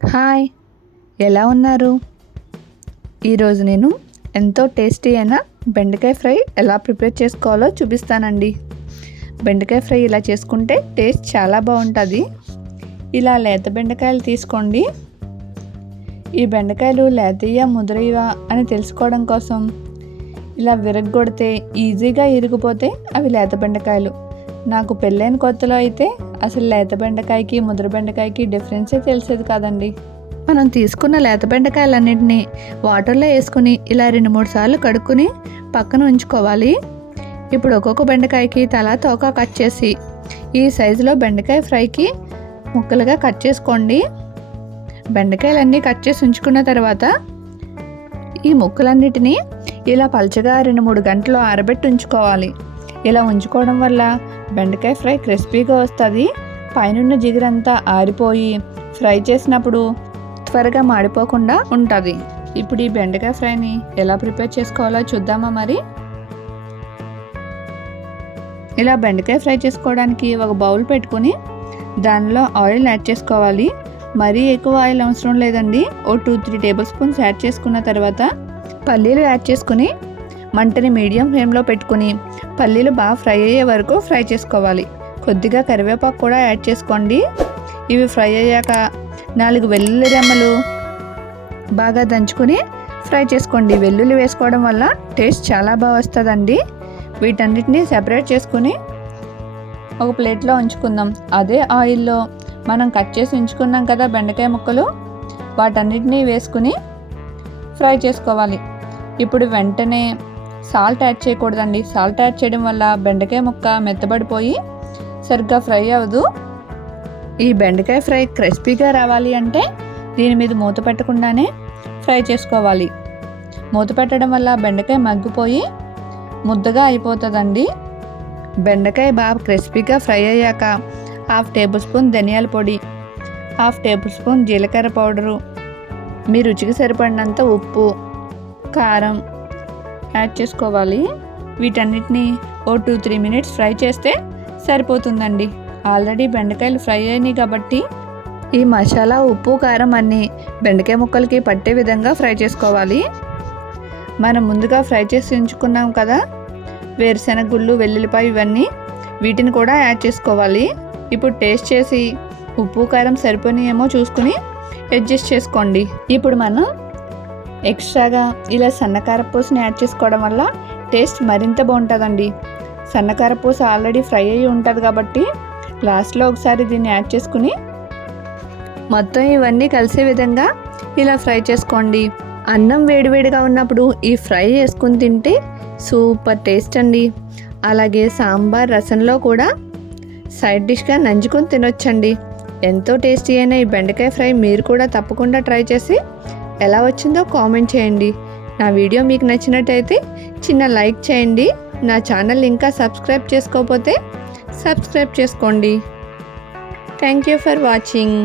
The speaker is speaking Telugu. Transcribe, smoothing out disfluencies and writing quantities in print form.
హాయ్, ఎలా ఉన్నారు? ఈరోజు నేను ఎంతో టేస్టీ అయిన బెండకాయ ఫ్రై ఎలా ప్రిపేర్ చేసుకోవాలో చూపిస్తానండి. బెండకాయ ఫ్రై ఇలా చేసుకుంటే టేస్ట్ చాలా బాగుంటుంది. ఇలా లేత బెండకాయలు తీసుకోండి. ఈ బెండకాయలు లేతయ్యా ముదిరయ్యా అని తెలుసుకోవడం కోసం ఇలా విరగ్గొడితే ఈజీగా ఇరిగిపోతే అవి లేత బెండకాయలు. నాకు పెళ్ళైన కొత్తలో అయితే అసలు లేత బెండకాయకి ముద్ర బెండకాయకి డిఫరెన్సే తెలిసేది కాదండి. మనం తీసుకున్న లేత బెండకాయలన్నింటినీ వాటర్లో వేసుకుని ఇలా 2-3 సార్లు కడుక్కుని పక్కన ఉంచుకోవాలి. ఇప్పుడు ఒక్కొక్క బెండకాయకి తలా తోక కట్ చేసి ఈ సైజులో బెండకాయ ఫ్రైకి ముక్కలుగా కట్ చేసుకోండి. బెండకాయలన్నీ కట్ చేసి ఉంచుకున్న తర్వాత ఈ ముక్కలన్నిటినీ ఇలా పల్చగా 2-3 గంటలు ఆరబెట్టి ఉంచుకోవాలి. ఇలా ఉంచుకోవడం వల్ల బెండకాయ ఫ్రై క్రిస్పీగా వస్తుంది. పైనున్న జిగురంతా ఆరిపోయి ఫ్రై చేసినప్పుడు త్వరగా మాడిపోకుండా ఉంటుంది. ఇప్పుడు ఈ బెండకాయ ఫ్రైని ఎలా ప్రిపేర్ చేసుకోవాలో చూద్దామా మరి. ఇలా బెండకాయ ఫ్రై చేసుకోవడానికి ఒక బౌల్ పెట్టుకుని దానిలో ఆయిల్ యాడ్ చేసుకోవాలి. మరీ ఎక్కువ ఆయిల్ అవసరం లేదండి. 2-3 టేబుల్ స్పూన్స్ యాడ్ చేసుకున్న తర్వాత పల్లీలు యాడ్ చేసుకుని మంటని మీడియం ఫ్లేమ్లో పెట్టుకుని పల్లీలు బాగా ఫ్రై అయ్యే వరకు ఫ్రై చేసుకోవాలి. కొద్దిగా కరివేపాకు కూడా యాడ్ చేసుకోండి. ఇవి ఫ్రై అయ్యాక 4 వెల్లుల్లి రెమ్మలు బాగా దంచుకుని ఫ్రై చేసుకోండి. వెల్లుల్లి వేసుకోవడం వల్ల టేస్ట్ చాలా బాగా వస్తుందండి. వీటన్నిటిని సెపరేట్ చేసుకుని ఒక ప్లేట్లో ఉంచుకుందాం. అదే ఆయిల్లో మనం కట్ చేసి ఉంచుకున్నాం కదా బెండకాయ ముక్కలు, వాటన్నిటినీ వేసుకుని ఫ్రై చేసుకోవాలి. ఇప్పుడు వెంటనే సాల్ట్ యాడ్ చేయకూడదండి. సాల్ట్ యాడ్ చేయడం వల్ల బెండకాయ ముక్క మెత్తబడిపోయి సరిగ్గా ఫ్రై అవ్వదు. ఈ బెండకాయ ఫ్రై క్రిస్పీగా రావాలి అంటే దీని మీద మూత పెట్టకుండానే ఫ్రై చేసుకోవాలి. మూత పెట్టడం వల్ల బెండకాయ మగ్గిపోయి ముద్దగా అయిపోతుందండి. బెండకాయ బాగా క్రిస్పీగా ఫ్రై అయ్యాక 1/2 టేబుల్ స్పూన్ ధనియాల పొడి, 1/2 టేబుల్ స్పూన్ జీలకర్ర పౌడరు, మీ రుచికి సరిపడినంత ఉప్పు, కారం యాడ్ చేసుకోవాలి. వీటన్నిటిని 2-3 మినిట్స్ ఫ్రై చేస్తే సరిపోతుందండి. ఆల్రెడీ బెండకాయలు ఫ్రై అయినాయి కాబట్టి ఈ మసాలా, ఉప్పు, కారం అన్నీ బెండకాయ ముక్కలకి పట్టే విధంగా ఫ్రై చేసుకోవాలి. మనం ముందుగా ఫ్రై చేసి ఉంచుకున్నాం కదా వేరుశెనగ గుళ్ళు, వెల్లుల్లిపాయ, ఇవన్నీ వీటిని కూడా యాడ్ చేసుకోవాలి. ఇప్పుడు టేస్ట్ చేసి ఉప్పు కారం సరిపోయినాయేమో చూసుకుని అడ్జస్ట్ చేసుకోండి. ఇప్పుడు మనం ఎక్స్ట్రాగా ఇలా సన్నకారపూసని యాడ్ చేసుకోవడం వల్ల టేస్ట్ మరింత బాగుంటుందండి. సన్నకారపూస ఆల్రెడీ ఫ్రై అయ్యి ఉంటుంది కాబట్టి లాస్ట్లో ఒకసారి దీన్ని యాడ్ చేసుకుని మొత్తం ఇవన్నీ కలిసే విధంగా ఇలా ఫ్రై చేసుకోండి. అన్నం వేడివేడిగా ఉన్నప్పుడు ఈ ఫ్రై చేసుకుని తింటే సూపర్ టేస్ట్ అండి. అలాగే సాంబార్, రసంలో కూడా సైడ్ డిష్గా నంచుకొని తినొచ్చండి. ఎంతో టేస్టీ అయిన ఈ బెండకాయ ఫ్రై మీరు కూడా తప్పకుండా ట్రై చేసి ఎలా వచ్చిందో కామెంట్ చేయండి. నా వీడియో మీకు నచ్చినట్టయితే చిన్న లైక్ చేయండి. నా ఛానల్ ఇంకా సబ్స్క్రైబ్ చేసుకోకపోతే సబ్స్క్రైబ్ చేసుకోండి. Thank you for watching.